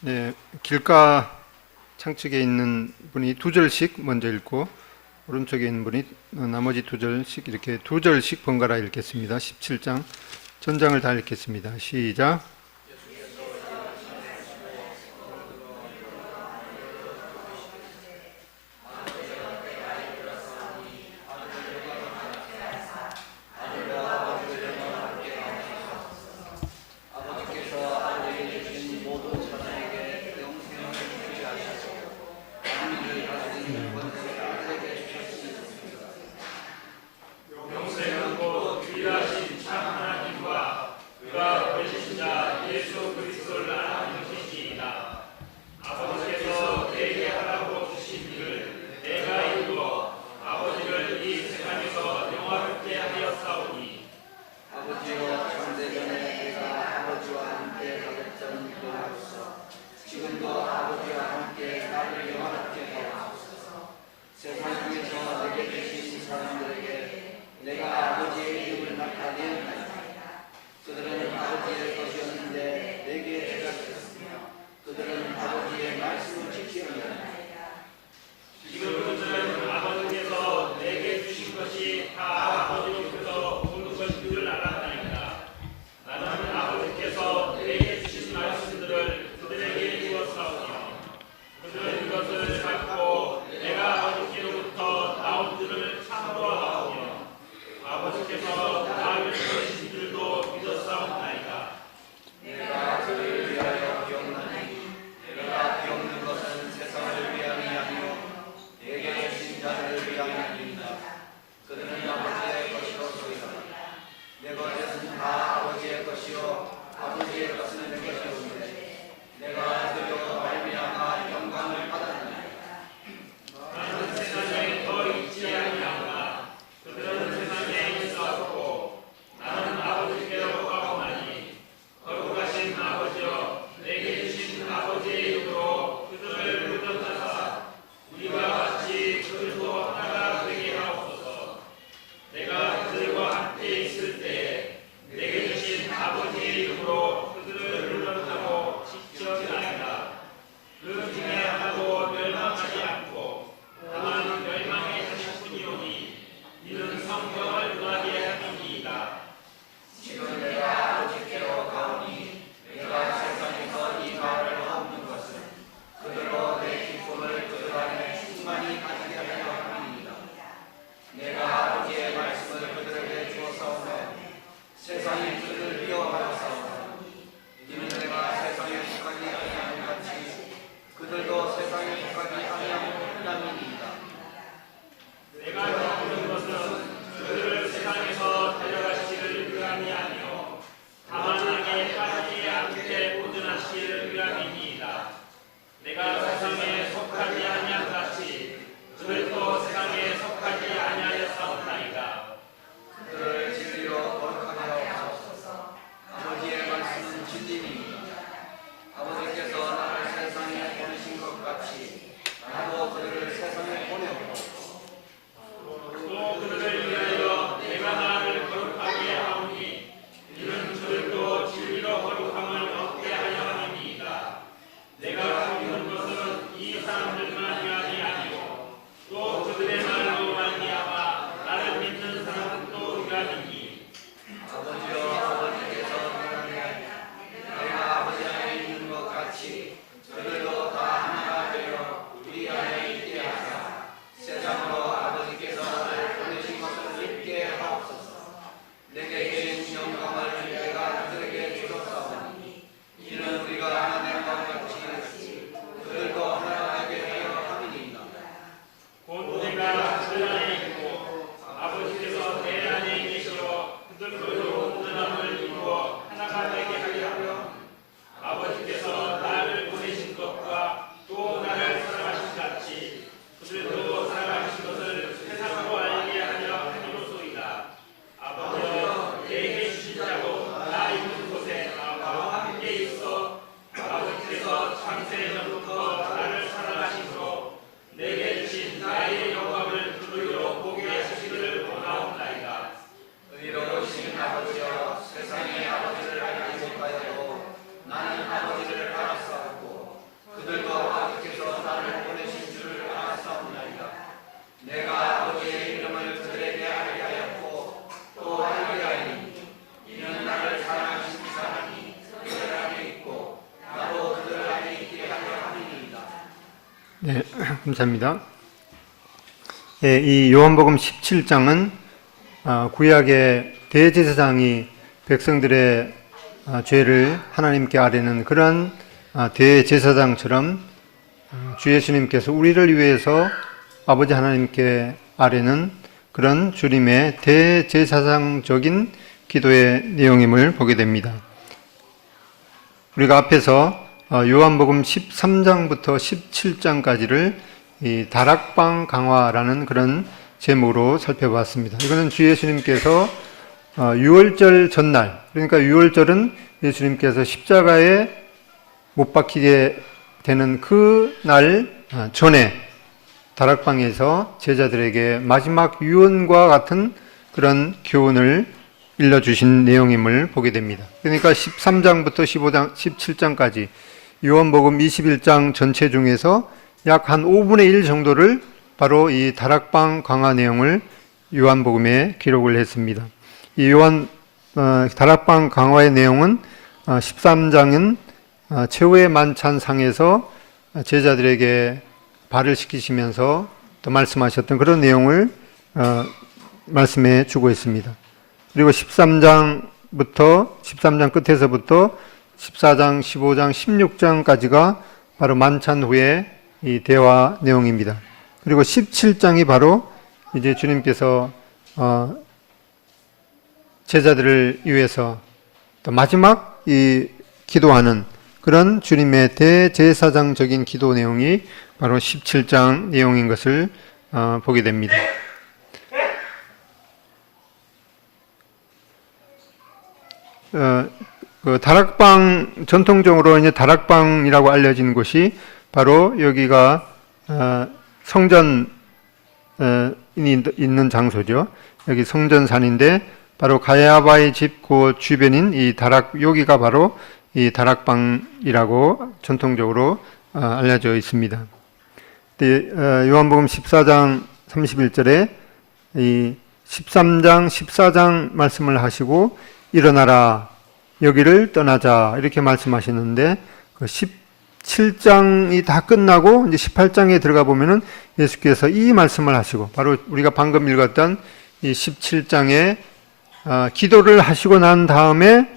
네, 길가 창측에 있는 분이 두 절씩 먼저 읽고 오른쪽에 있는 분이 나머지 두 절씩 이렇게 두 절씩 번갈아 읽겠습니다. 17장 전장을 다 읽겠습니다. 시작. 아버지를 알지 못하여도 나는 아버지를 알았사오고 네, 감사합니다. 예, 이 요한복음 17장은 구약의 대제사장이 백성들의 죄를 하나님께 아뢰는 그러한 대제사장처럼 주 예수님께서 우리를 위해서 아버지 하나님께 아뢰는 그런 주님의 대제사장적인 기도의 내용임을 보게 됩니다. 우리가 앞에서 요한복음 13장부터 17장까지를 이 다락방 강화라는 그런 제목으로 살펴봤습니다. 이거는 주 예수님께서 유월절 전날, 그러니까 유월절은 예수님께서 십자가에 못 박히게 되는 그 날 전에 다락방에서 제자들에게 마지막 유언과 같은 그런 교훈을 일러주신 내용임을 보게 됩니다. 그러니까 13장부터 15장, 17장까지 요한복음 21장 전체 중에서 약 한 5분의 1 정도를 바로 이 다락방 강화 내용을 요한복음에 기록을 했습니다. 이 다락방 강화의 내용은 13장은 최후의 만찬상에서 제자들에게 발을 씻기시면서 또 말씀하셨던 그런 내용을 말씀해 주고 있습니다. 그리고 13장 끝에서부터 14장, 15장, 16장까지가 바로 만찬 후에 이 대화 내용입니다. 그리고 17장이 바로 이제 주님께서 제자들을 위해서 또 마지막 이 기도하는 그런 주님의 대제사장적인 기도 내용이 바로 17장 내용인 것을 보게 됩니다. 그 다락방, 전통적으로 이제 다락방이라고 알려진 곳이 바로 여기가 성전이 있는 장소죠. 여기 성전산인데 바로 가야바의 집 그 주변인 이 여기가 바로 이 다락방이라고 전통적으로 알려져 있습니다. 요한복음 14장 31절에 이 13장, 14장 말씀을 하시고 일어나라, 여기를 떠나자 이렇게 말씀하시는데 그 17장이 다 끝나고 이제 18장에 들어가 보면은 예수께서 이 말씀을 하시고 바로 우리가 방금 읽었던 이 17장에 기도를 하시고 난 다음에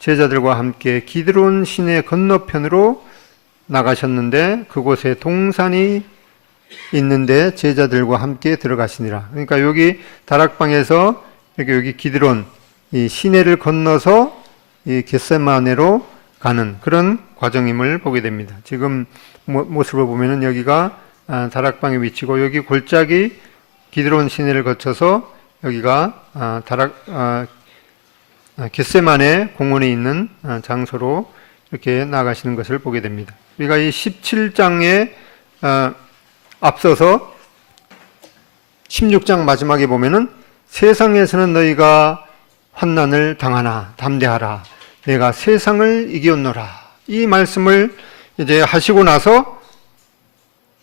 제자들과 함께 기드론 시내 건너편으로 나가셨는데 그곳에 동산이 있는데 제자들과 함께 들어가시니라. 그러니까 여기 다락방에서 여기 기드론 이 시내를 건너서 이 겟세마네로 가는 그런 과정임을 보게 됩니다. 지금 모습을 보면은 여기가 다락방에 위치고 여기 골짜기 기드론 시내를 거쳐서 여기가 겟세마네 공원에 있는 장소로 이렇게 나가시는 것을 보게 됩니다. 우리가 이 17장에 앞서서 16장 마지막에 보면은 세상에서는 너희가 환난을 당하나 담대하라, 내가 세상을 이겼노라, 이 말씀을 이제 하시고 나서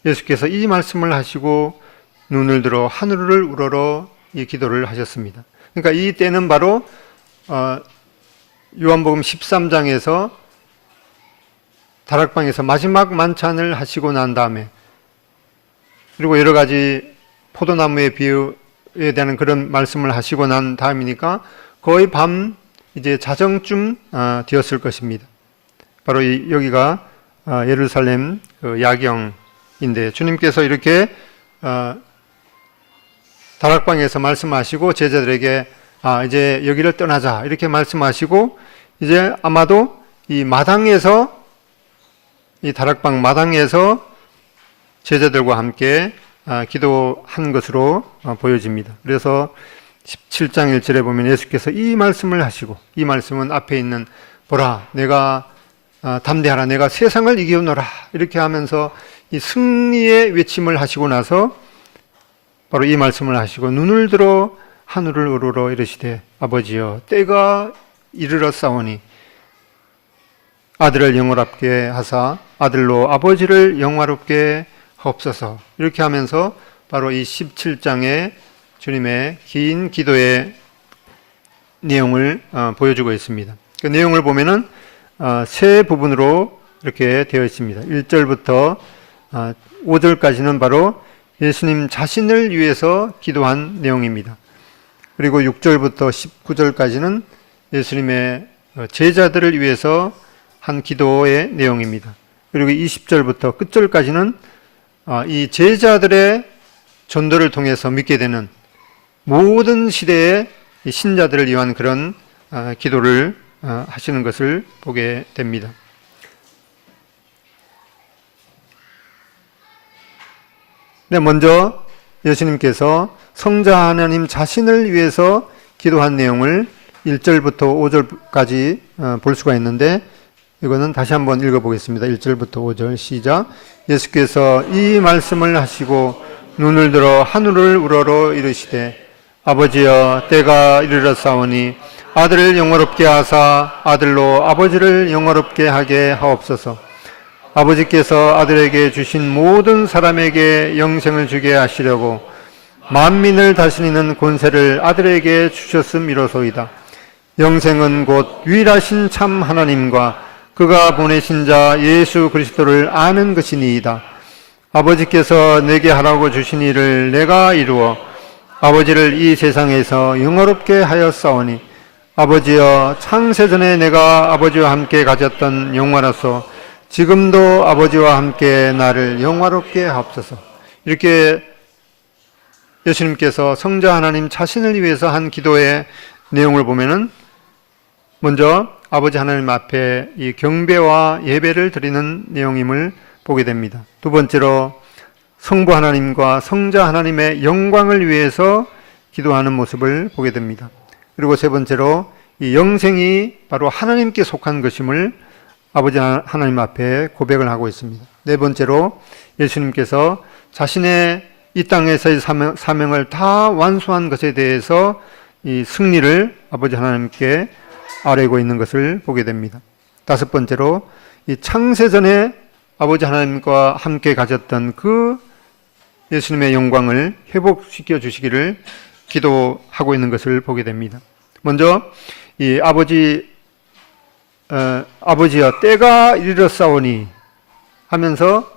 예수께서 이 말씀을 하시고 눈을 들어 하늘을 우러러 이 기도를 하셨습니다. 그러니까 이 때는 바로 요한복음 13장에서 다락방에서 마지막 만찬을 하시고 난 다음에 그리고 여러 가지 포도나무의 비유에 대한 그런 말씀을 하시고 난 다음이니까 거의 밤 이제 자정쯤 되었을 것입니다. 바로 여기가 예루살렘 그 야경인데 주님께서 이렇게 다락방에서 말씀하시고 제자들에게 이제 여기를 떠나자 이렇게 말씀하시고 이제 아마도 이 마당에서 이 다락방 마당에서 제자들과 함께 기도한 것으로 보여집니다. 그래서 17장 1절에 보면 예수께서 이 말씀을 하시고 이 말씀은 앞에 있는 보라 내가 담대하라 내가 세상을 이겨노라 이렇게 하면서 이 승리의 외침을 하시고 나서 바로 이 말씀을 하시고 눈을 들어 하늘을 우러러 이르시되 아버지여 때가 이르렀사오니 아들을 영원롭게 하사 아들로 아버지를 영화롭게 하옵소서 이렇게 하면서 바로 이 17장의 주님의 긴 기도의 내용을 보여주고 있습니다. 그 내용을 보면은 세 부분으로 이렇게 되어 있습니다. 1절부터 5절까지는 바로 예수님 자신을 위해서 기도한 내용입니다. 그리고 6절부터 19절까지는 예수님의 제자들을 위해서 한 기도의 내용입니다. 그리고 20절부터 끝절까지는 이 제자들의 전도를 통해서 믿게 되는 모든 시대의 신자들을 위한 그런 기도를 하시는 것을 보게 됩니다. 네, 먼저 예수님께서 성자 하나님 자신을 위해서 기도한 내용을 1절부터 5절까지 볼 수가 있는데, 이거는 다시 한번 읽어보겠습니다. 1절부터 5절 시작. 예수께서 이 말씀을 하시고 눈을 들어 하늘을 우러러 이르시되 아버지여 때가 이르렀사오니 아들을 영화롭게 하사 아들로 아버지를 영화롭게 하게 하옵소서. 아버지께서 아들에게 주신 모든 사람에게 영생을 주게 하시려고 만민을 다스리는 권세를 아들에게 주셨음이로소이다. 영생은 곧 유일하신 참 하나님과 그가 보내신 자 예수 그리스도를 아는 것이니이다. 아버지께서 내게 하라고 주신 일을 내가 이루어 아버지를 이 세상에서 영화롭게 하였사오니 아버지여 창세전에 내가 아버지와 함께 가졌던 영화로서 지금도 아버지와 함께 나를 영화롭게 하옵소서. 이렇게 예수님께서 성자 하나님 자신을 위해서 한 기도의 내용을 보면은 먼저 아버지 하나님 앞에 이 경배와 예배를 드리는 내용임을 보게 됩니다. 두 번째로 성부 하나님과 성자 하나님의 영광을 위해서 기도하는 모습을 보게 됩니다. 그리고 세 번째로 이 영생이 바로 하나님께 속한 것임을 아버지 하나님 앞에 고백을 하고 있습니다. 네 번째로 예수님께서 자신의 이 땅에서의 사명을 다 완수한 것에 대해서 이 승리를 아버지 하나님께 아뢰고 있는 것을 보게 됩니다. 다섯 번째로 이 창세전에 아버지 하나님과 함께 가졌던 그 예수님의 영광을 회복시켜 주시기를 기도하고 있는 것을 보게 됩니다. 먼저 이 아버지여 때가 이르렀사오니 하면서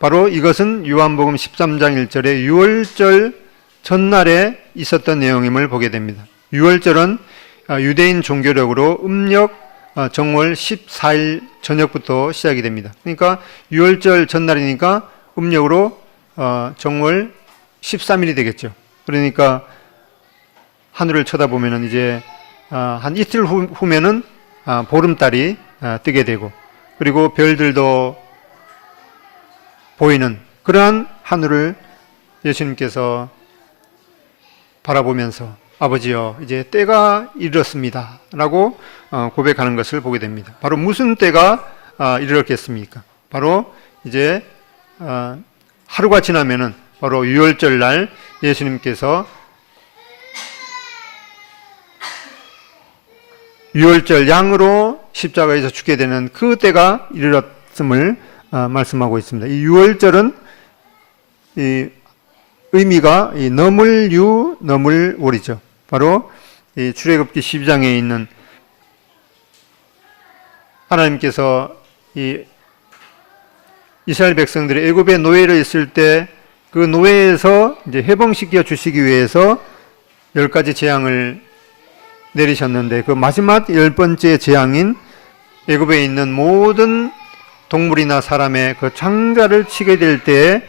바로 이것은 요한복음 13장 1절에 유월절 전날에 있었던 내용임을 보게 됩니다. 유월절은 유대인 종교력으로 음력 정월 14일 저녁부터 시작이 됩니다. 그러니까 유월절 전날이니까 음력으로 정월 13일이 되겠죠. 그러니까 하늘을 쳐다보면은 이제 한 이틀 후면은 보름달이 뜨게 되고, 그리고 별들도 보이는 그러한 하늘을 예수님께서 바라보면서 아버지여 이제 때가 이르렀습니다 라고 고백하는 것을 보게 됩니다. 바로 무슨 때가 이르렀겠습니까? 바로 이제 하루가 지나면은 바로 유월절 날 예수님께서 유월절 양으로 십자가에서 죽게 되는 그 때가 이르렀음을 말씀하고 있습니다. 이 유월절은 이 의미가 이 너물유 너물월이죠. 바로 이 출애굽기 12장에 있는 하나님께서 이 이스라엘 백성들이 애굽의 노예로 있을 때 그 노예에서 이제 해방시켜 주시기 위해서 10가지 재앙을 내리셨는데, 그 마지막 10번째 재앙인 애굽에 있는 모든 동물이나 사람의 그 장자를 치게 될 때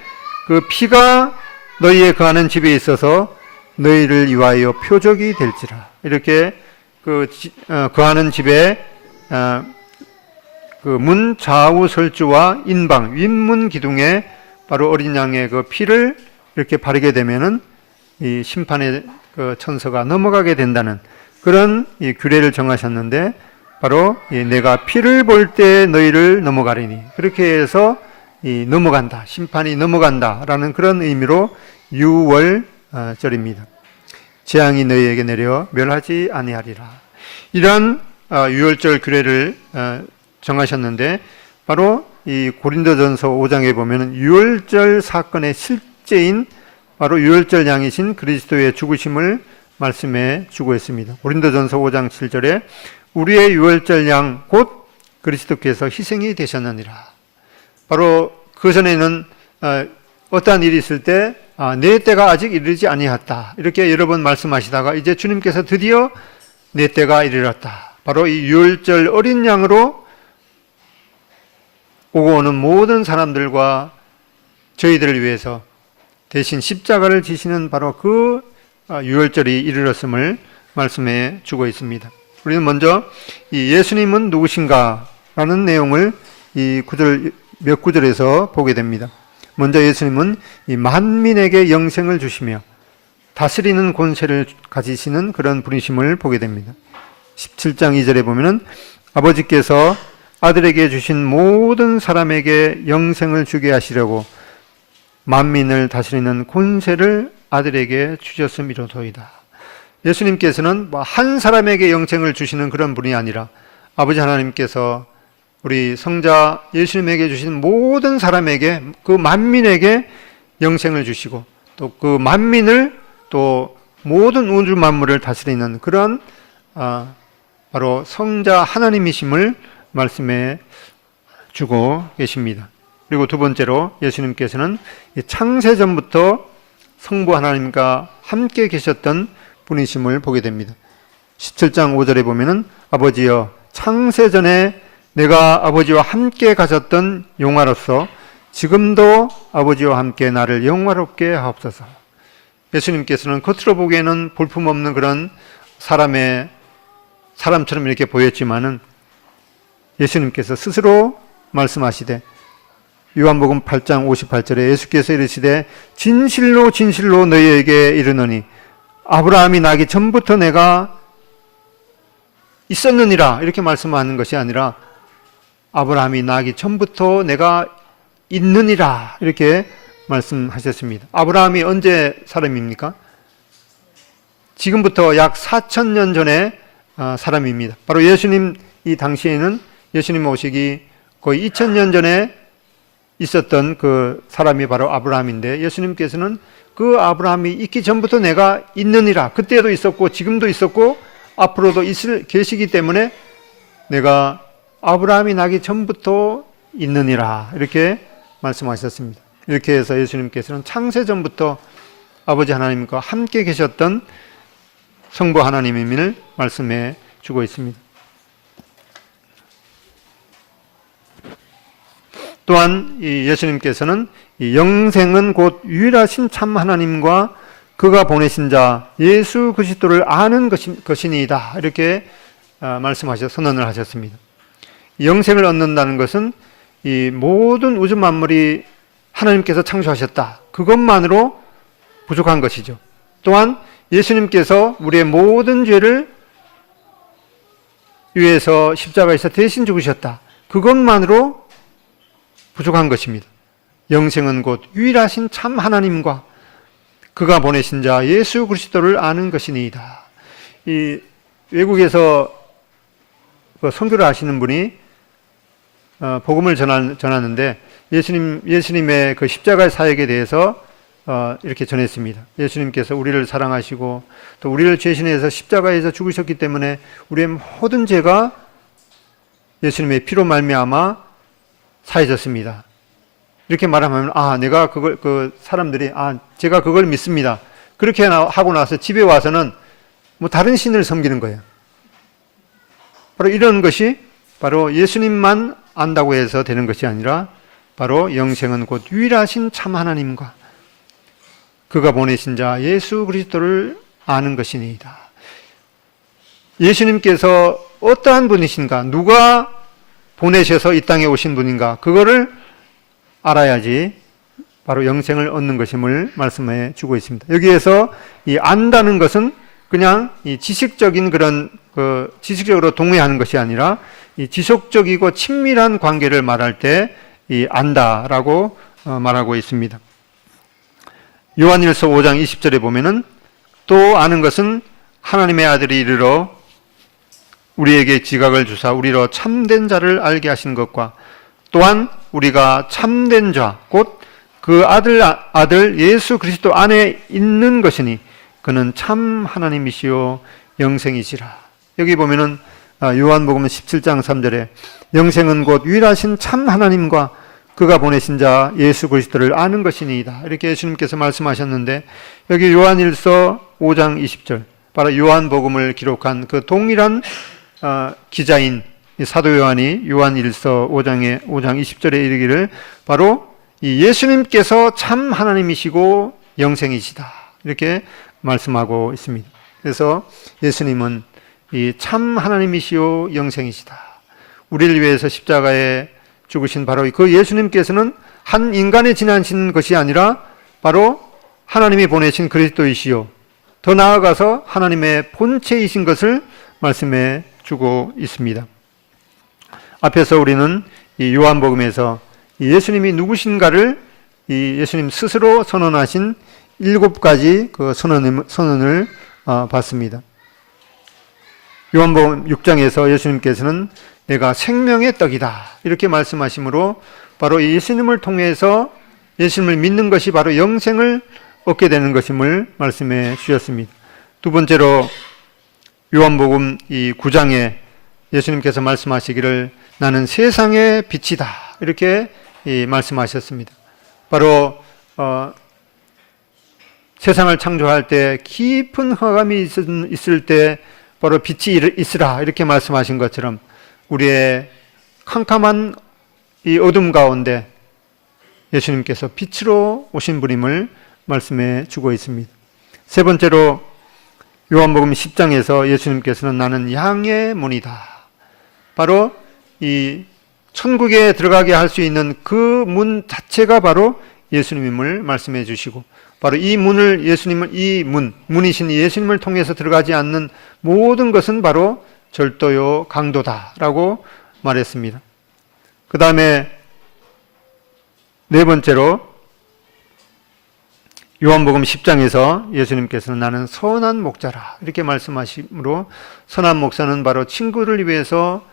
그 피가 너희의 거하는 집에 있어서 너희를 위하여 표적이 될지라. 이렇게 거하는 집에 그 문 좌우 설주와 인방 윗문 기둥에 바로 어린 양의 그 피를 이렇게 바르게 되면은 이 심판의 그 천서가 넘어가게 된다는 그런 이 규례를 정하셨는데, 바로 내가 피를 볼 때 너희를 넘어가리니, 그렇게 해서 이 넘어간다, 심판이 넘어간다라는 그런 의미로 유월절입니다. 재앙이 너희에게 내려 멸하지 아니하리라. 이러한 유월절 규례를 정하셨는데, 바로 이 고린도전서 5장에 보면 유월절 사건의 실제인 바로 유월절 양이신 그리스도의 죽으심을 말씀해 주고 있습니다. 고린도전서 5장 7절에 우리의 유월절 양 곧 그리스도께서 희생이 되셨느니라. 바로 그 전에는 어떠한 일이 있을 때 내 때가 아직 이르지 아니하였다 이렇게 여러 번 말씀하시다가 이제 주님께서 드디어 내 때가 이르렀다. 바로 이 유월절 어린 양으로 오고 오는 모든 사람들과 저희들을 위해서 대신 십자가를 지시는 바로 그 유월절이 이르렀음을 말씀해 주고 있습니다. 우리는 먼저 이 예수님은 누구신가 라는 내용을 이 몇 구절에서 보게 됩니다. 먼저 예수님은 이 만민에게 영생을 주시며 다스리는 권세를 가지시는 그런 분이심을 보게 됩니다. 17장 2절에 보면은 아버지께서 아들에게 주신 모든 사람에게 영생을 주게 하시려고 만민을 다스리는 권세를 아들에게 주셨음이로소이다. 예수님께서는 한 사람에게 영생을 주시는 그런 분이 아니라 아버지 하나님께서 우리 성자 예수님에게 주신 모든 사람에게 그 만민에게 영생을 주시고 또 그 만민을 또 모든 우주 만물을 다스리는 그런 바로 성자 하나님이심을 말씀해 주고 계십니다. 그리고 두 번째로 예수님께서는 창세전부터 성부 하나님과 함께 계셨던 분이심을 보게 됩니다. 17장 5절에 보면은 아버지여 창세전에 내가 아버지와 함께 가졌던 용화로서 지금도 아버지와 함께 나를 영화롭게 하옵소서. 예수님께서는 겉으로 보기에는 볼품없는 그런 사람처럼 이렇게 보였지만은 예수님께서 스스로 말씀하시되 요한복음 8장 58절에 예수께서 이르시되 진실로 진실로 너희에게 이르노니 아브라함이 나기 전부터 내가 있었느니라 이렇게 말씀하는 것이 아니라 아브라함이 나기 전부터 내가 있느니라 이렇게 말씀하셨습니다. 아브라함이 언제 사람입니까? 지금부터 약 4,000년 전에 사람입니다. 바로 예수님 이 당시에는 예수님 오시기 거의 2000년 전에 있었던 그 사람이 바로 아브라함인데 예수님께서는 그 아브라함이 있기 전부터 내가 있느니라 그때도 있었고 지금도 있었고 앞으로도 계시기 때문에 내가 아브라함이 나기 전부터 있느니라 이렇게 말씀하셨습니다. 이렇게 해서 예수님께서는 창세전부터 아버지 하나님과 함께 계셨던 성부 하나님임을 말씀해 주고 있습니다. 또한 이 예수님께서는 이 영생은 곧 유일하신 참 하나님과 그가 보내신 자 예수 그리스도를 아는 것이니이다 이렇게 말씀하셔서 선언을 하셨습니다. 영생을 얻는다는 것은 이 모든 우주 만물이 하나님께서 창조하셨다. 그것만으로 부족한 것이죠. 또한 예수님께서 우리의 모든 죄를 위해서 십자가에서 대신 죽으셨다. 그것만으로 부족한 것입니다. 영생은 곧 유일하신 참 하나님과 그가 보내신 자 예수 그리스도를 아는 것이니이다. 이 외국에서 선교를 하시는 분이 복음을 전하는데 예수님의 그 십자가의 사역에 대해서 이렇게 전했습니다. 예수님께서 우리를 사랑하시고 또 우리를 죄sin 해서 십자가에서 죽으셨기 때문에 우리의 모든 죄가 예수님의 피로 말미암아 사해졌습니다. 이렇게 말하면 내가 그 사람들이 제가 그걸 믿습니다. 그렇게 하고 나서 집에 와서는 뭐 다른 신을 섬기는 거예요. 바로 이런 것이 바로 예수님만 안다고 해서 되는 것이 아니라 바로 영생은 곧 유일하신 참 하나님과 그가 보내신 자 예수 그리스도를 아는 것이니이다. 예수님께서 어떠한 분이신가, 누가 보내셔서 이 땅에 오신 분인가, 그거를 알아야지 바로 영생을 얻는 것임을 말씀해 주고 있습니다. 여기에서 이 안다는 것은 그냥 이 지식적인 그런 지식적으로 동의하는 것이 아니라 이 지속적이고 친밀한 관계를 말할 때 이 안다라고 말하고 있습니다. 요한일서 5장 20절에 보면은 또 아는 것은 하나님의 아들이 이르러 우리에게 지각을 주사 우리로 참된 자를 알게 하신 것과 또한 우리가 참된 자 곧 그 아들 예수 그리스도 안에 있는 것이니 그는 참 하나님이시요 영생이시라. 여기 보면은 요한복음 17장 3절에 영생은 곧 유일하신 참 하나님과 그가 보내신 자 예수 그리스도를 아는 것이니이다. 이렇게 예수님께서 말씀하셨는데 여기 요한일서 5장 20절 바로 요한복음을 기록한 그 동일한 기자인 사도 요한이 요한일서 5장 20절에 이르기를 바로 이 예수님께서 참 하나님이시고 영생이시다. 이렇게 말씀하고 있습니다. 그래서 예수님은 이 참 하나님이시오 영생이시다. 우리를 위해서 십자가에 죽으신 바로 그 예수님께서는 한 인간에 지나신 것이 아니라 바로 하나님이 보내신 그리스도이시요 더 나아가서 하나님의 본체이신 것을 말씀해 주고 있습니다. 앞에서 우리는 이 요한복음에서 예수님이 누구신가를 이 예수님 스스로 선언하신 7가지 그 선언을 봤습니다. 요한복음 6장에서 예수님께서는 내가 생명의 떡이다 이렇게 말씀하시므로 바로 예수님을 통해서 예수님을 믿는 것이 바로 영생을 얻게 되는 것임을 말씀해 주셨습니다. 두 번째로 요한복음 이 9장에 예수님께서 말씀하시기를 나는 세상의 빛이다 이렇게 말씀하셨습니다. 바로 세상을 창조할 때 깊은 흑암이 있을 때 바로 빛이 있으라 이렇게 말씀하신 것처럼 우리의 캄캄한 이 어둠 가운데 예수님께서 빛으로 오신 분임을 말씀해 주고 있습니다. 세 번째로 요한복음 10장에서 예수님께서는 나는 양의 문이다. 바로 이 천국에 들어가게 할 수 있는 그 문 자체가 바로 예수님임을 말씀해 주시고 바로 이 문을 문이신 예수님을 통해서 들어가지 않는 모든 것은 바로 절도요 강도다라고 말했습니다. 그 다음에 네 번째로 요한복음 10장에서 예수님께서는 나는 선한 목자라 이렇게 말씀하시므로 선한 목사는 바로 친구를 위해서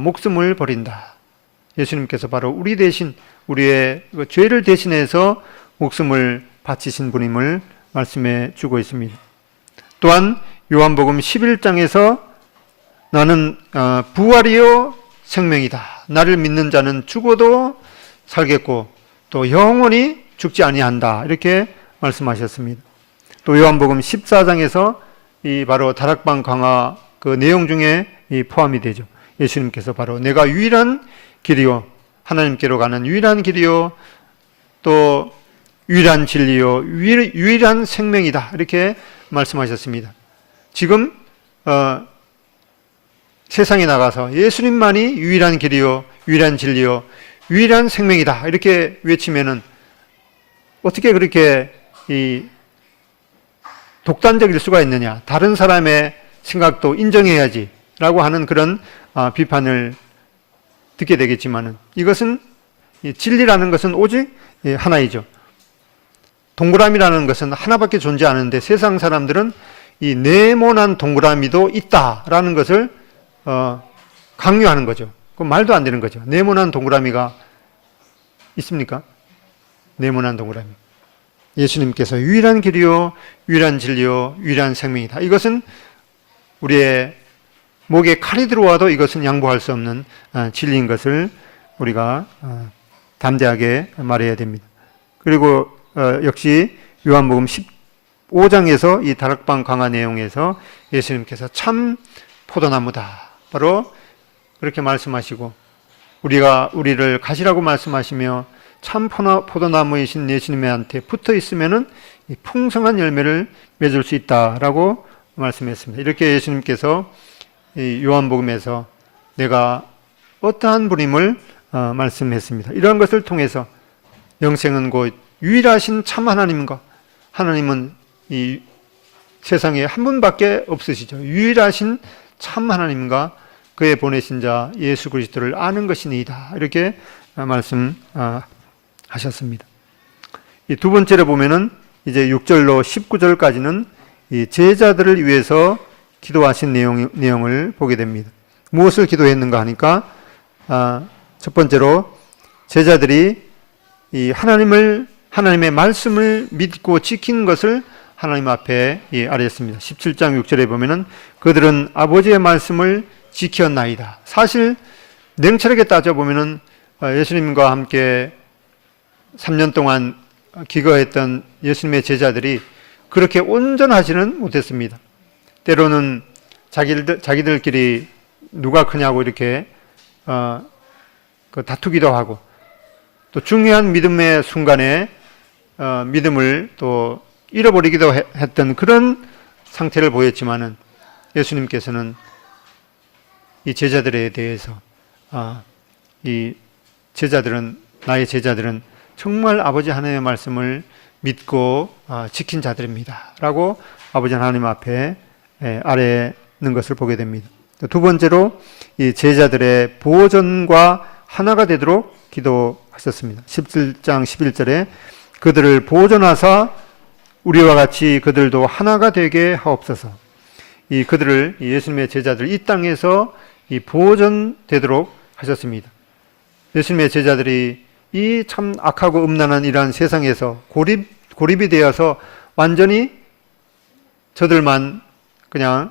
목숨을 버린다. 예수님께서 바로 우리 대신 우리의 죄를 대신해서 목숨을 바치신 분임을 말씀해 주고 있습니다. 또한 요한복음 11장에서 나는 부활이요 생명이다. 나를 믿는 자는 죽어도 살겠고 또 영원히 죽지 아니한다. 이렇게 말씀하셨습니다. 또 요한복음 14장에서 이 바로 다락방 강화 그 내용 중에 이 포함이 되죠. 예수님께서 바로 내가 유일한 길이요 하나님께로 가는 유일한 길이요 또 유일한 진리요 유일한 생명이다. 이렇게 말씀하셨습니다. 지금 세상에 나가서 예수님만이 유일한 길이요 유일한 진리요 유일한 생명이다. 이렇게 외치면은 어떻게 그렇게 이 독단적일 수가 있느냐. 다른 사람의 생각도 인정해야지 라고 하는 그런 비판을 듣게 되겠지만은 이것은 진리라는 것은 오직 하나이죠. 동그라미라는 것은 하나밖에 존재하는데 세상 사람들은 이 네모난 동그라미도 있다라는 것을 강요하는 거죠. 그 말도 안 되는 거죠. 네모난 동그라미가 있습니까? 네모난 동그라미. 예수님께서 유일한 길이요, 유일한 진리요, 유일한 생명이다. 이것은 우리의 목에 칼이 들어와도 이것은 양보할 수 없는 진리인 것을 우리가 담대하게 말해야 됩니다. 그리고 역시 요한복음 15장에서 이 다락방 강화 내용에서 예수님께서 참 포도나무다. 바로 그렇게 말씀하시고 우리를 가시라고 말씀하시며 참 포도나무이신 예수님한테 붙어 있으면은 풍성한 열매를 맺을 수 있다라고 말씀했습니다. 이렇게 예수님께서 이 요한복음에서 내가 어떠한 분임을 말씀했습니다. 이러한 것을 통해서 영생은 곧 유일하신 참 하나님과 하나님은 이 세상에 한 분밖에 없으시죠. 유일하신 참 하나님과 그의 보내신 자 예수 그리스도를 아는 것이니이다. 이렇게 말씀하셨습니다. 이 두 번째로 보면은 이제 6절로 19절까지는 이 제자들을 위해서 기도하신 내용을 보게 됩니다. 무엇을 기도했는가 하니까 첫 번째로 제자들이 이 하나님의 말씀을 믿고 지키는 것을 하나님 앞에 아뢰었습니다. 17장 6절에 보면은 그들은 아버지의 말씀을 지켰나이다. 사실 냉철하게 따져보면은 예수님과 함께 3년 동안 기거했던 예수님의 제자들이 그렇게 온전하지는 못했습니다. 때로는 자기들끼리 누가 크냐고 이렇게 다투기도 하고, 또 중요한 믿음의 순간에 믿음을 또 잃어버리기도 했던 그런 상태를 보였지만은, 예수님께서는 이 제자들에 대해서 나의 제자들은 정말 아버지 하나님의 말씀을 믿고 지킨 자들입니다 라고 아버지 하나님 앞에 아뢰는 것을 보게 됩니다. 두 번째로 이 제자들의 보존과 하나가 되도록 기도하셨습니다. 17장 11절에 그들을 보존하사 우리와 같이 그들도 하나가 되게 하옵소서. 이 그들을, 예수님의 제자들, 이 땅에서 이 보존되도록 하셨습니다. 예수님의 제자들이 이 참 악하고 음란한 이러한 세상에서 고립이 되어서 완전히 저들만 그냥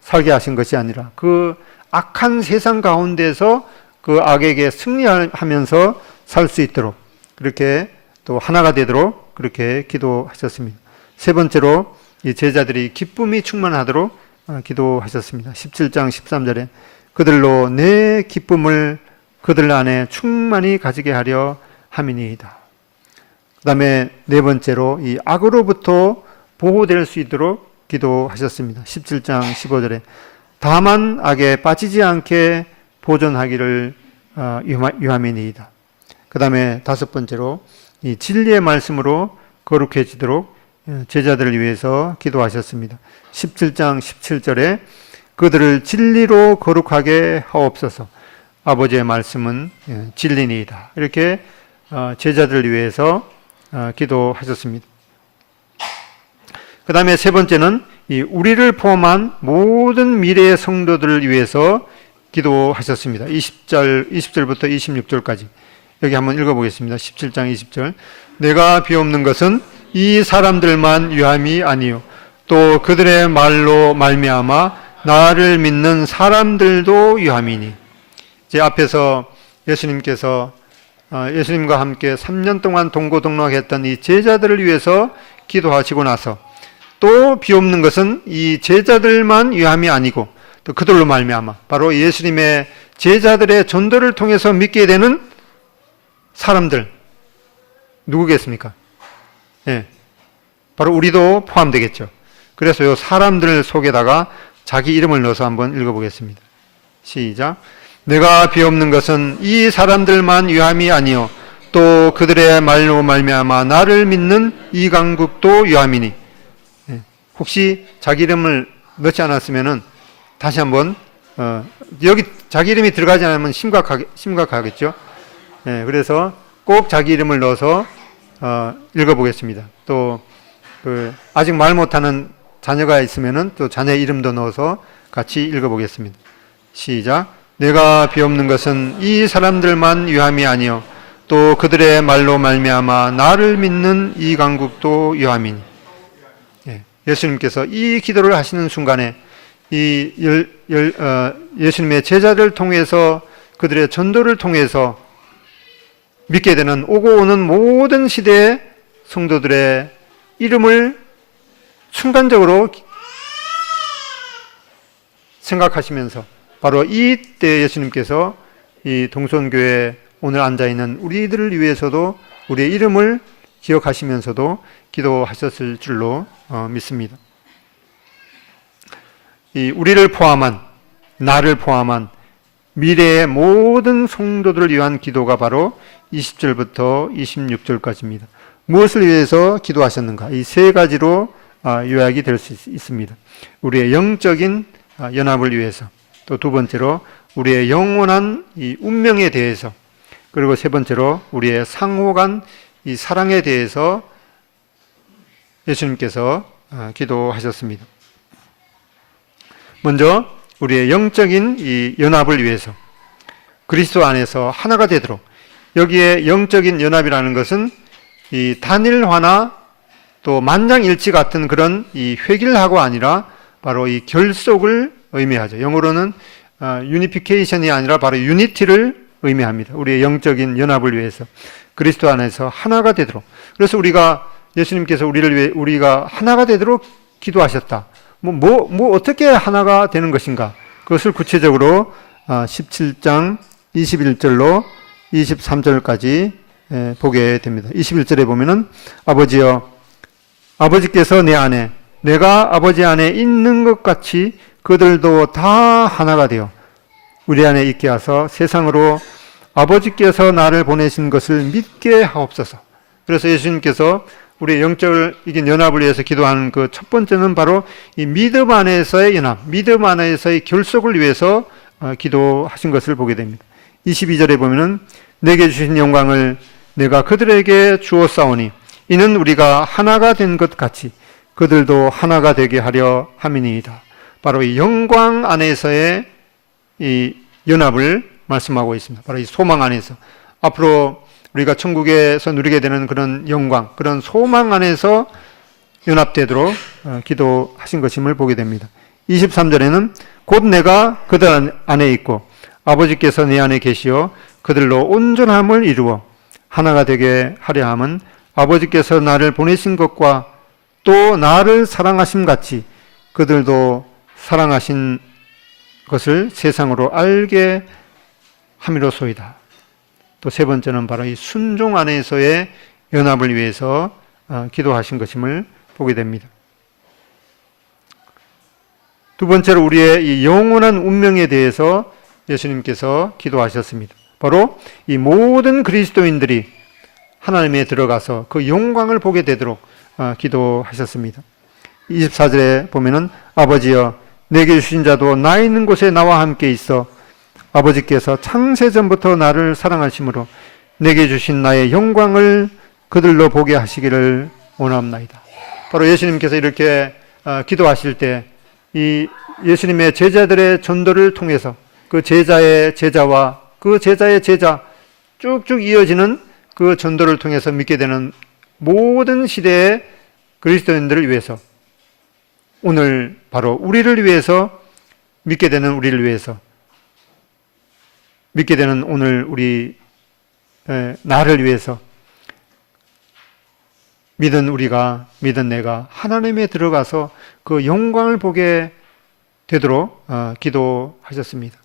살게 하신 것이 아니라, 그 악한 세상 가운데서 그 악에게 승리하면서 살 수 있도록, 그렇게 또 하나가 되도록 그렇게 기도하셨습니다. 세 번째로 이 제자들이 기쁨이 충만하도록 기도하셨습니다. 17장 13절에 그들로 내 기쁨을 그들 안에 충만히 가지게 하려 함이니이다. 그 다음에 네 번째로 이 악으로부터 보호될 수 있도록 기도하셨습니다. 17장 15절에 다만 악에 빠지지 않게 보존하기를 유함이니이다. 그 다음에 다섯 번째로 이 진리의 말씀으로 거룩해지도록 제자들을 위해서 기도하셨습니다. 17장 17절에 그들을 진리로 거룩하게 하옵소서. 아버지의 말씀은 진리니이다. 이렇게 제자들을 위해서 기도하셨습니다. 그 다음에 세 번째는 이 우리를 포함한 모든 미래의 성도들을 위해서 기도하셨습니다. 20절부터 26절까지 여기 한번 읽어보겠습니다. 17장 20절 내가 비옵는 것은 이 사람들만 유함이 아니요 또 그들의 말로 말미암아 나를 믿는 사람들도 유함이니. 이제 앞에서 예수님께서 예수님과 함께 3년 동안 동고동락했던 이 제자들을 위해서 기도하시고 나서 또 비옵는 것은 이 제자들만 유함이 아니고 또 그들로 말미암아 바로 예수님의 제자들의 전도를 통해서 믿게 되는 사람들 누구겠습니까? 예, 바로 우리도 포함되겠죠. 그래서 이 사람들 속에다가 자기 이름을 넣어서 한번 읽어보겠습니다. 시작. 내가 비옵는 것은 이 사람들만 유함이 아니요 또 그들의 말로 말미암아 나를 믿는 이강국도 유함이니. 혹시 자기 이름을 넣지 않았으면은 다시 한번 여기 자기 이름이 들어가지 않으면 심각하겠죠. 그래서 꼭 자기 이름을 넣어서 읽어보겠습니다. 또 아직 말 못하는 자녀가 있으면은 또 자녀 이름도 넣어서 같이 읽어보겠습니다. 시작. 내가 비옵는 것은 이 사람들만 유함이 아니요 또 그들의 말로 말미암아 나를 믿는 이강국도 유함이니. 예수님께서 이 기도를 하시는 순간에 예수님의 제자들을 통해서 그들의 전도를 통해서 믿게 되는 오고 오는 모든 시대의 성도들의 이름을 순간적으로 생각하시면서 바로 이때 예수님께서 이 동선교회 오늘 앉아있는 우리들을 위해서도 우리의 이름을 기억하시면서도 기도하셨을 줄로 믿습니다. 이 우리를 포함한 나를 포함한 미래의 모든 성도들을 위한 기도가 바로 20절부터 26절까지입니다. 무엇을 위해서 기도하셨는가? 이 세 가지로 요약이 될 수 있습니다. 우리의 영적인 연합을 위해서, 또 두 번째로 우리의 영원한 이 운명에 대해서, 그리고 세 번째로 우리의 상호 간 이 사랑에 대해서 예수님께서 기도하셨습니다. 먼저 우리의 영적인 이 연합을 위해서 그리스도 안에서 하나가 되도록, 여기에 영적인 연합이라는 것은 이 단일화나 또 만장일치 같은 그런 이 획일하고 아니라 바로 이 결속을 의미하죠. 영어로는 유니피케이션이 아니라 바로 유니티를 의미합니다. 우리의 영적인 연합을 위해서 그리스도 안에서 하나가 되도록. 그래서 우리가 예수님께서 우리를 위해 우리가 하나가 되도록 기도하셨다. 어떻게 하나가 되는 것인가? 그것을 구체적으로 17장 21절로 23절까지 보게 됩니다. 21절에 보면은 아버지여, 아버지께서 내 안에, 내가 아버지 안에 있는 것 같이 그들도 다 하나가 되어 우리 안에 있게 하사 세상으로 아버지께서 나를 보내신 것을 믿게 하옵소서. 그래서 예수님께서 우리의 영적인 연합을 위해서 기도하는 그 첫 번째는 바로 이 믿음 안에서의 연합, 믿음 안에서의 결속을 위해서 기도하신 것을 보게 됩니다. 22절에 보면은 내게 주신 영광을 내가 그들에게 주었사오니 이는 우리가 하나가 된 것 같이 그들도 하나가 되게 하려 함이니이다. 바로 이 영광 안에서의 이 연합을 말씀하고 있습니다. 바로 이 소망 안에서 앞으로 우리가 천국에서 누리게 되는 그런 영광, 그런 소망 안에서 연합되도록 기도하신 것임을 보게 됩니다. 23절에는 곧 내가 그들 안에 있고 아버지께서 내 안에 계시어 그들로 온전함을 이루어 하나가 되게 하려 함은 아버지께서 나를 보내신 것과 또 나를 사랑하심 같이 그들도 사랑하신 것을 세상으로 알게 함이로소이다. 또 세 번째는 바로 이 순종 안에서의 연합을 위해서 기도하신 것임을 보게 됩니다. 두 번째로 우리의 이 영원한 운명에 대해서 예수님께서 기도하셨습니다. 바로 이 모든 그리스도인들이 하나님에 들어가서 그 영광을 보게 되도록 기도하셨습니다. 24절에 보면은 아버지여, 내게 주신 자도 나 있는 곳에 나와 함께 있어 아버지께서 창세전부터 나를 사랑하심으로 내게 주신 나의 영광을 그들로 보게 하시기를 원합나이다. 바로 예수님께서 이렇게 기도하실 때 이 예수님의 제자들의 전도를 통해서 그 제자의 제자와 그 제자의 제자 쭉쭉 이어지는 그 전도를 통해서 믿게 되는 모든 시대의 그리스도인들을 위해서, 오늘 바로 우리를 위해서, 믿게 되는 우리를 위해서, 믿게 되는 오늘 우리 나를 위해서 믿은 우리가, 믿은 내가 하나님에 들어가서 그 영광을 보게 되도록 기도하셨습니다.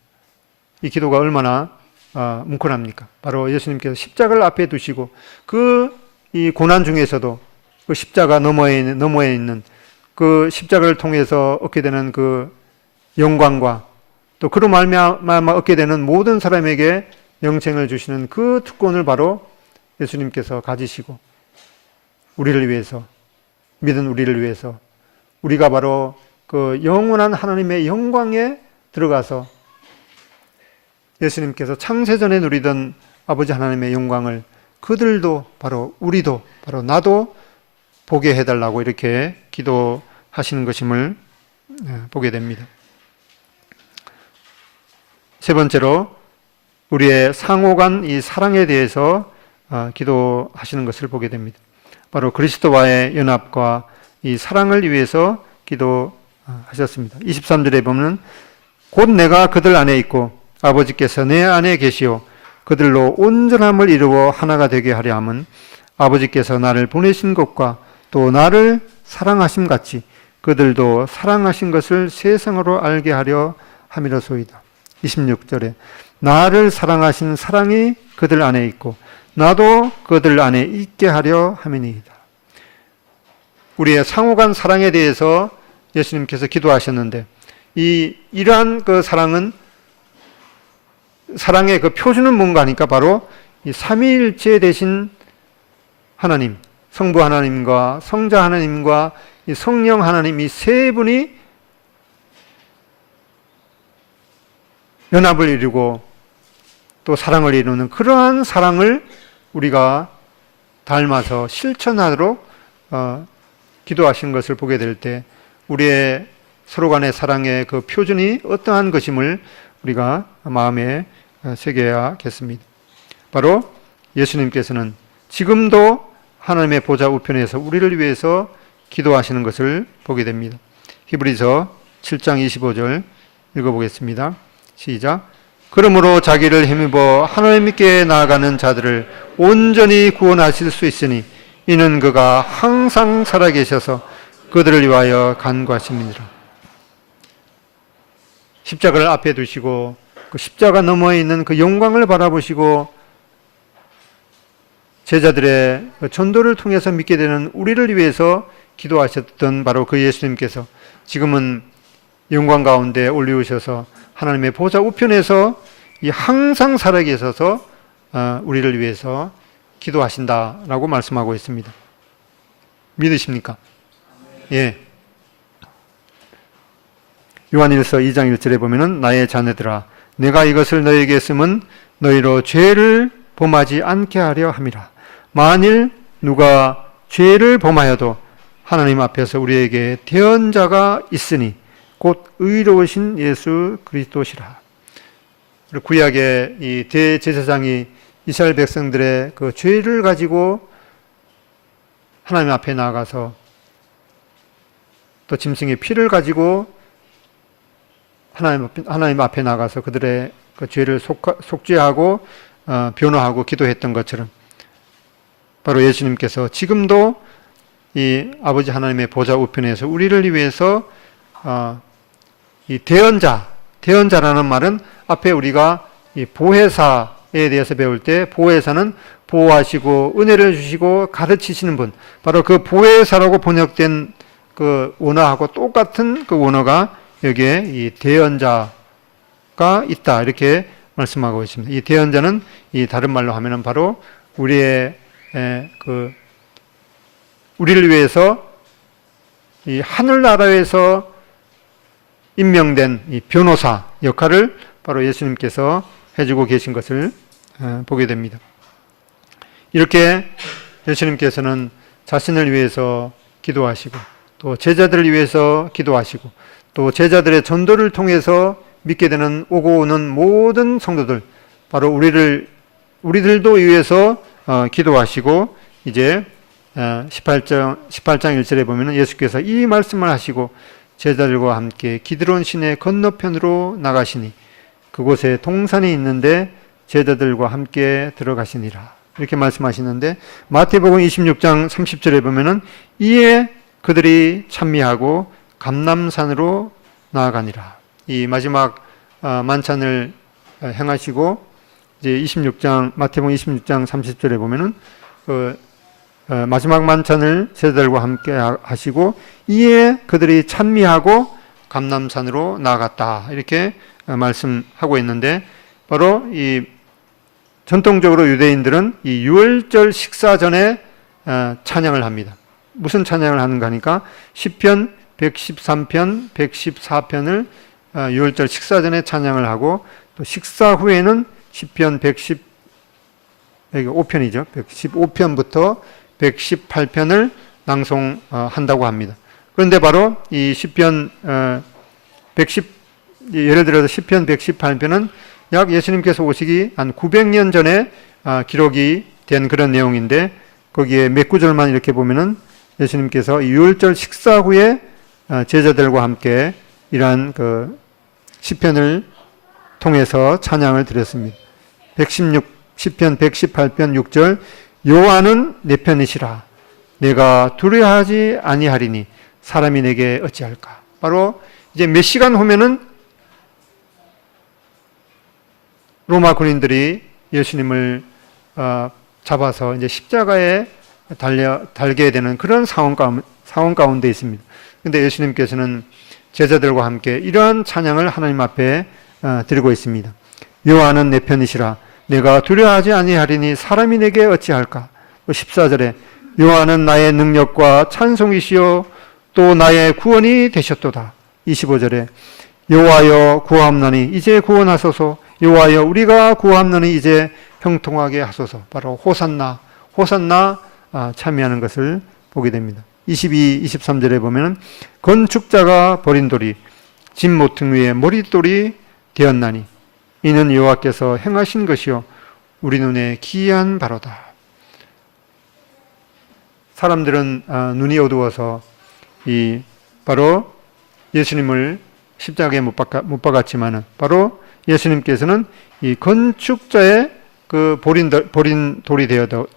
이 기도가 얼마나 뭉클합니까? 바로 예수님께서 십자가를 앞에 두시고 이 고난 중에서도 그 십자가 너머에 있는 그 십자가를 통해서 얻게 되는 그 영광과 또 그로 말미암아 얻게 되는 모든 사람에게 영생을 주시는 그 특권을 바로 예수님께서 가지시고 우리를 위해서, 믿은 우리를 위해서 우리가 바로 그 영원한 하나님의 영광에 들어가서 예수님께서 창세전에 누리던 아버지 하나님의 영광을 그들도, 바로 우리도, 바로 나도 보게 해달라고 이렇게 기도하시는 것임을 보게 됩니다. 세 번째로 우리의 상호 간 이 사랑에 대해서 기도하시는 것을 보게 됩니다. 바로 그리스도와의 연합과 이 사랑을 위해서 기도하셨습니다. 23절에 보면 곧 내가 그들 안에 있고 아버지께서 내 안에 계시오 그들로 온전함을 이루어 하나가 되게 하려 함은 아버지께서 나를 보내신 것과 또 나를 사랑하심 같이 그들도 사랑하신 것을 세상으로 알게 하려 함이로소이다. 26절에 나를 사랑하신 사랑이 그들 안에 있고 나도 그들 안에 있게 하려 함이니이다. 우리의 상호간 사랑에 대해서 예수님께서 기도하셨는데 이러한 그 사랑의 그 표준은 뭔가 하니까 바로 이 삼위일체 되신 하나님, 성부 하나님과 성자 하나님과 이 성령 하나님 이 세 분이 연합을 이루고 또 사랑을 이루는 그러한 사랑을 우리가 닮아서 실천하도록 기도하신 것을 보게 될 때 우리의 서로 간의 사랑의 그 표준이 어떠한 것임을 우리가 마음에 새겨야겠습니다. 바로 예수님께서는 지금도 하나님의 보좌 우편에서 우리를 위해서 기도하시는 것을 보게 됩니다. 히브리서 7장 25절 읽어보겠습니다. 시작. 그러므로 자기를 힘입어 하나님께 나아가는 자들을 온전히 구원하실 수 있으니 이는 그가 항상 살아계셔서 그들을 위하여 간구하십니다. 십자가를 앞에 두시고 그 십자가 너머에 있는 그 영광을 바라보시고 제자들의 전도를 통해서 믿게 되는 우리를 위해서 기도하셨던 바로 그 예수님께서 지금은 영광 가운데 올리우셔서 하나님의 보좌 우편에서 이 항상 살아계셔서 우리를 위해서 기도하신다라고 말씀하고 있습니다. 믿으십니까? 예. 요한일서 2장 1절에 보면은 나의 자녀들아 내가 이것을 너희에게 쓰면 너희로 죄를 범하지 않게 하려 함이라. 만일 누가 죄를 범하여도 하나님 앞에서 우리에게 대언자가 있으니 곧 의로우신 예수 그리스도시라. 구약의 이 대제사장이 이스라엘 백성들의 그 죄를 가지고 하나님 앞에 나아가서 또 짐승의 피를 가지고 하나님 앞에 나가서 그들의 그 죄를 속죄하고 변호하고 기도했던 것처럼 바로 예수님께서 지금도 이 아버지 하나님의 보좌 우편에서 우리를 위해서 이 대언자라는 말은 앞에 우리가 이 보혜사에 대해서 배울 때 보혜사는 보호하시고 은혜를 주시고 가르치시는 분, 바로 그 보혜사라고 번역된 그 원어하고 똑같은 그 원어가 여기에 이 대언자가 있다 이렇게 말씀하고 있습니다. 이 대언자는 이 다른 말로 하면은 바로 우리의 우리를 위해서 이 하늘나라에서 임명된 이 변호사 역할을 바로 예수님께서 해주고 계신 것을 보게 됩니다. 이렇게 예수님께서는 자신을 위해서 기도하시고 또 제자들을 위해서 기도하시고 또 제자들의 전도를 통해서 믿게 되는 오고 오는 모든 성도들 바로 우리들도 위해서 기도하시고 이제 18장 1절에 보면 예수께서 이 말씀을 하시고 제자들과 함께 기드론 시내 건너편으로 나가시니 그곳에 동산이 있는데 제자들과 함께 들어가시니라 이렇게 말씀하시는데 마태복음 26장 30절에 보면은 이에 그들이 찬미하고 감람산으로 나아가니라. 이 마지막 만찬을 행하시고 이제 마태복음 26장 30절에 보면은 마지막 만찬을 제자들과 함께 하시고 이에 그들이 찬미하고 감람산으로 나아갔다 이렇게 말씀하고 있는데 바로 이 전통적으로 유대인들은 이 유월절 식사 전에 찬양을 합니다. 무슨 찬양을 하는가 하니까 시편 113편, 114편을 유월절 식사 전에 찬양을 하고 또 식사 후에는 시편 115편이죠. 115편부터 118편을 낭송한다고 합니다. 그런데 바로 이 시편 예를 들어서 시편 118편은 약 예수님께서 오시기 한 900년 전에 기록이 된 그런 내용인데 거기에 몇 구절만 이렇게 보면은 예수님께서 유월절 식사 후에 제자들과 함께 이러한 그 시편을 통해서 찬양을 드렸습니다. 시편 118편 6절 여호와는 내 편이시라 내가 두려워하지 아니하리니 사람이 내게 어찌할까. 바로 이제 몇 시간 후면은 로마 군인들이 예수님을 잡아서 이제 십자가에 달게 되는 그런 상황 가운데 있습니다. 그런데 예수님께서는 제자들과 함께 이러한 찬양을 하나님 앞에 드리고 있습니다. 여호와는 내 편이시라 내가 두려워하지 아니하리니 사람이 내게 어찌할까. 또 14절에 여호와는 나의 능력과 찬송이시요 또 나의 구원이 되셨도다. 25절에 여호와여 구하옵나니 이제 구원하소서 여호와여 우리가 구하옵나니 이제 형통하게 하소서. 바로 호산나 참여하는 것을 보게 됩니다. 22, 23절에 보면 건축자가 버린 돌이 집 모퉁 위에 머릿돌이 되었나니 이는 여호와께서 행하신 것이요 우리 눈에 기이한 바로다. 사람들은 눈이 어두워서 바로 예수님을 십자가에 못 박았지만은 바로 예수님께서는 이 건축자의 그 보린 돌이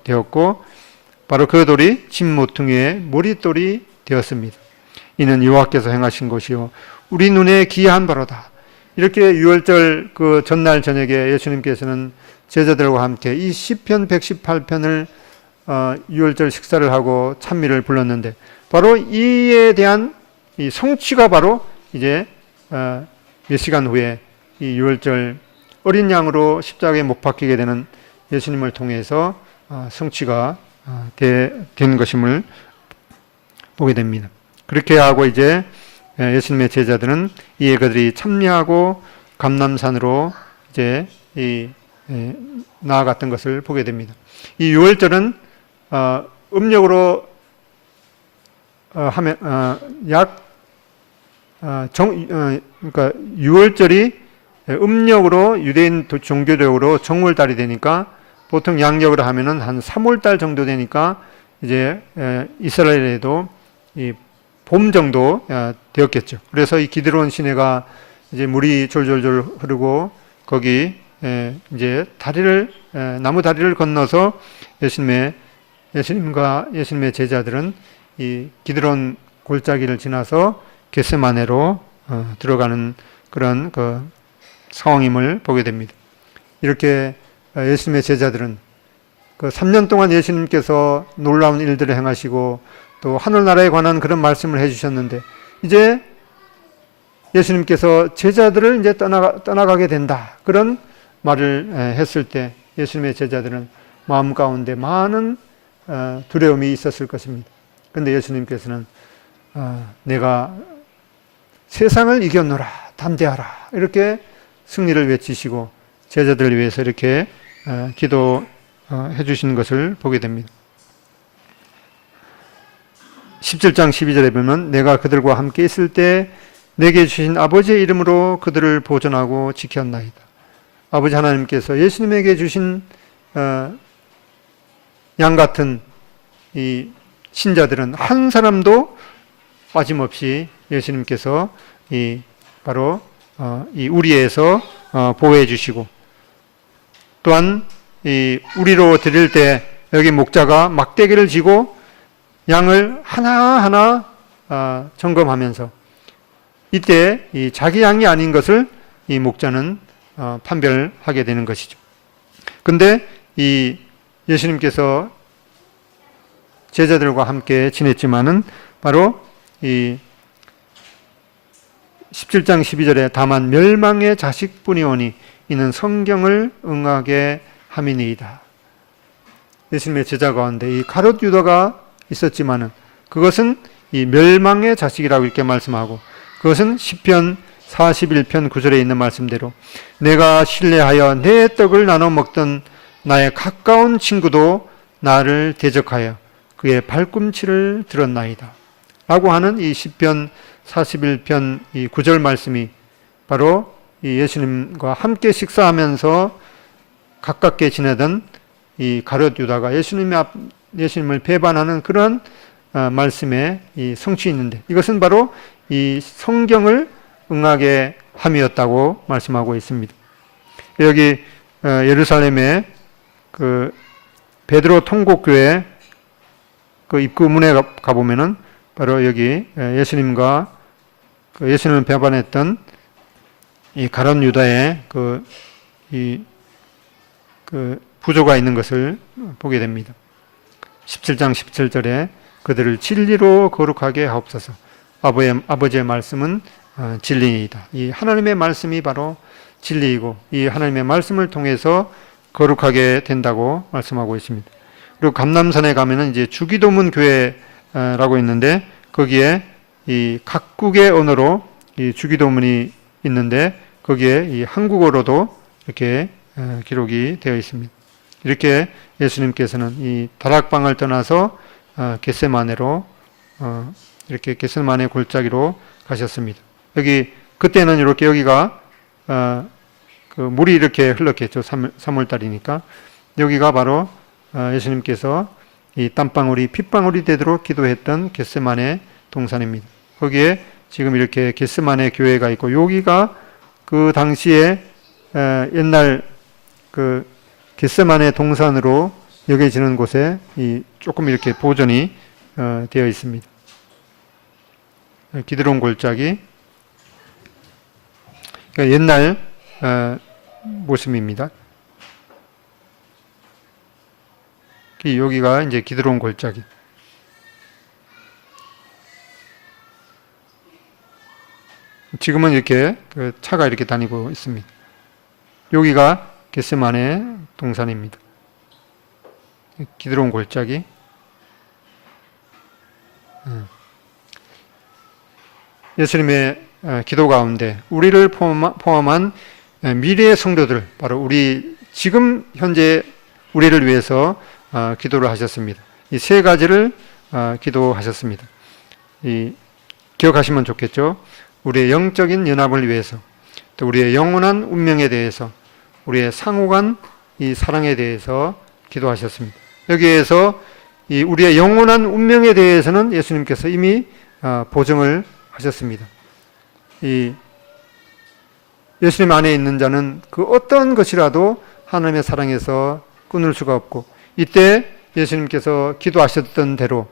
되었고 바로 그 돌이 집 모퉁이의 머릿돌이 되었습니다. 이는 여호와께서 행하신 것이요 우리 눈에 기이한 바로다. 이렇게 유월절 그 전날 저녁에 예수님께서는 제자들과 함께 이 시편 118편을 유월절 식사를 하고 찬미를 불렀는데 바로 이에 대한 이 성취가 바로 이제 몇 시간 후에 이 유월절 어린 양으로 십자가에 못 박히게 되는 예수님을 통해서 성취가 된 것임을 보게 됩니다. 그렇게 하고 이제 예수님의 제자들은 이에 그들이 참여하고 감람산으로 이제 나아갔던 것을 보게 됩니다. 이 유월절은 음력으로 하면 그러니까 유월절이 음력으로 유대인 종교적으로 정월달이 되니까 보통 양력으로 하면은 한 3월달 정도 되니까 이제 이스라엘에도 이 봄 정도 되었겠죠. 그래서 이 기드론 시내가 이제 물이 졸졸졸 흐르고 거기 이제 나무 다리를 건너서 예수님과 예수님의 제자들은 이 기드론 골짜기를 지나서 겟세마네로 들어가는 그런 그 상황임을 보게 됩니다. 이렇게 예수님의 제자들은 그 3년 동안 예수님께서 놀라운 일들을 행하시고 또 하늘나라에 관한 그런 말씀을 해주셨는데 이제 예수님께서 제자들을 이제 떠나가게 된다. 그런 말을 했을 때 예수님의 제자들은 마음 가운데 많은 두려움이 있었을 것입니다. 그런데 예수님께서는 내가 세상을 이겼노라 담대하라 이렇게 승리를 외치시고 제자들을 위해서 이렇게 기도해 주신 것을 보게 됩니다. 17장 12절에 보면 내가 그들과 함께 있을 때 내게 주신 아버지의 이름으로 그들을 보존하고 지켰나이다. 아버지 하나님께서 예수님에게 주신 양 같은 이 신자들은 한 사람도 빠짐없이 예수님께서 바로 이 우리에서 보호해 주시고 또한 이 우리로 드릴 때 여기 목자가 막대기를 쥐고 양을 하나하나 점검하면서 이때 이 자기 양이 아닌 것을 이 목자는 판별하게 되는 것이죠. 근데 이 예수님께서 제자들과 함께 지냈지만은 바로 이 17장 12절에 다만 멸망의 자식뿐이오니 이는 성경을 응하게 함이니이다. 예수님의 제자 가운데 이 가룟 유다가 있었지만은 그것은 이 멸망의 자식이라고 이렇게 말씀하고 그것은 시편 41편 9절에 있는 말씀대로 내가 신뢰하여 내 떡을 나눠 먹던 나의 가까운 친구도 나를 대적하여 그의 발꿈치를 들었나이다 라고 하는 이 시편 41편 이 9절 말씀이 바로 이 예수님과 함께 식사하면서 가깝게 지내던 이 가룟 유다가 예수님을 배반하는 그런 말씀에 이 성취 있는데 이것은 바로 이 성경을 응하게 함이었다고 말씀하고 있습니다. 여기 예루살렘에 그 베드로 통곡교회 그 입구 문에 가보면은 바로 여기 예수님과 예수님을 배반했던 이 가룟 유다의 그 부조가 있는 것을 보게 됩니다. 17장 17절에 그들을 진리로 거룩하게 하옵소서. 아버지의 말씀은 진리이다. 이 하나님의 말씀이 바로 진리이고 이 하나님의 말씀을 통해서 거룩하게 된다고 말씀하고 있습니다. 그리고 감람산에 가면은 이제 주기도문 교회라고 있는데 거기에 이 각국의 언어로 이 주기도문이 있는데 거기에 이 한국어로도 이렇게 기록이 되어 있습니다. 이렇게 예수님께서는 이 다락방을 떠나서 겟세마네로 이렇게 겟세마네 골짜기로 가셨습니다. 여기 그때는 이렇게 여기가 그 물이 이렇게 흘렀겠죠. 3월달이니까 여기가 바로 예수님께서 이 땀방울이 핏방울이 되도록 기도했던 겟세마네 동산입니다. 거기에 지금 이렇게 겟세마네 교회가 있고 여기가 그 당시에 옛날 그 겟세마네 동산으로 여겨지는 곳에 조금 이렇게 보존이 되어 있습니다. 기드론 골짜기, 그러니까 옛날 모습입니다. 여기가 이제 기드론 골짜기. 지금은 이렇게 차가 이렇게 다니고 있습니다. 여기가 겟세마네 동산입니다. 기드론 골짜기. 예수님의 기도 가운데 우리를 포함한 미래의 성도들, 바로 우리 지금 현재 우리를 위해서 기도를 하셨습니다. 이 세 가지를 기도하셨습니다. 기억하시면 좋겠죠. 우리의 영적인 연합을 위해서, 또 우리의 영원한 운명에 대해서, 우리의 상호간 이 사랑에 대해서 기도하셨습니다. 여기에서 이 우리의 영원한 운명에 대해서는 예수님께서 이미 보증을 하셨습니다. 이 예수님 안에 있는 자는 그 어떤 것이라도 하나님의 사랑에서 끊을 수가 없고, 이때 예수님께서 기도하셨던 대로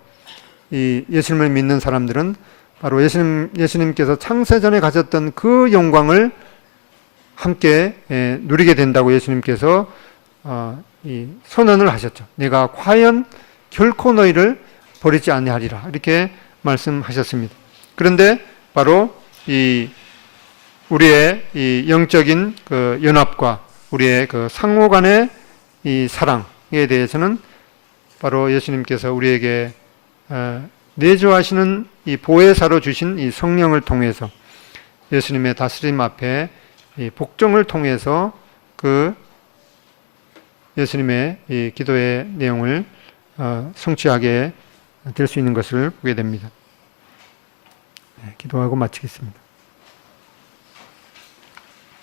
이 예수님을 믿는 사람들은 바로 예수님께서 창세전에 가졌던 그 영광을 함께 누리게 된다고 예수님께서 선언을 하셨죠. 내가 과연 결코 너희를 버리지 아니하리라, 이렇게 말씀하셨습니다. 그런데 바로 우리의 이 영적인 그 연합과 우리의 그 상호 간의 이 사랑에 대해서는 바로 예수님께서 우리에게 내주하시는 이 보혜사로 주신 이 성령을 통해서, 예수님의 다스림 앞에 이 복종을 통해서 그 예수님의 이 기도의 내용을 성취하게 될 수 있는 것을 보게 됩니다. 기도하고 마치겠습니다.